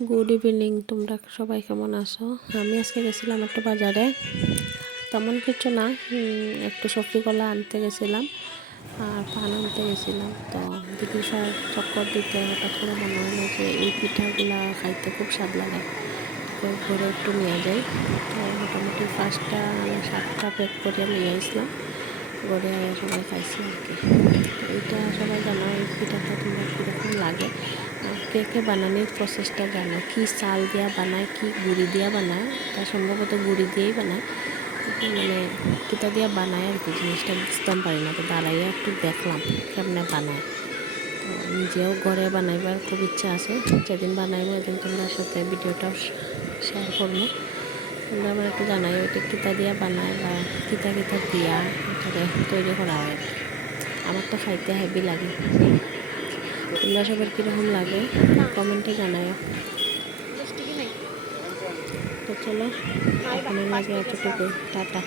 Good evening, তোমরা সবাই কেমন আছো? আমি আজকে গেছিলাম একটু বাজারে, তেমন কিছু না, একটু সবজি কলা আনতে গেছিলাম আর পান আনতে গেছিলাম। তো বিদিশার চক্কর দিতে হঠাৎ করে মনে হলো যে এই পিঠাগুলা খাইতে খুব স্বাদ লাগে, তো ঘরে একটু নিয়ে যাই। তো মোটামুটি 5টা না 7টা প্যাক করে নিয়ে আসলাম, ঘরে সবাই খাইছি আর কি। তো এইটা সবাই জানো, এই পিঠাটা তোমরা কীরকম লাগে, কে কে বানানোর প্রসেসটা জানো, কি চাল দিয়া বানায়, কি গুঁড়ি দিয়া বানায়? তা সম্ভবত গুঁড়ি দিয়েই বানায়, মানে কিতা দিয়া বানায় আর কি, জিনিসটা বুঝতাম পারি না। তো দাঁড়াইয়া একটু দেখলাম কেমনে বানায়। তো নিজেও ঘরে বানাইবার খুব ইচ্ছা আছে, যেদিন বানাইবো এদিন তোমরা সাথে ভিডিওটাও শেয়ার করবো। তোমরা আবার একটু জানাই ওইটা কিতা দিয়া বানায় বা কিতা কিতা দিয়া এটাকে তৈরি করা হয়। আমার তো খাইতে হেভি লাগে। তোমরা সবার কীরকম লাগে কমেন্টে জানাও। তো চলো, এখনের লাগে এতটুকু, টাটা।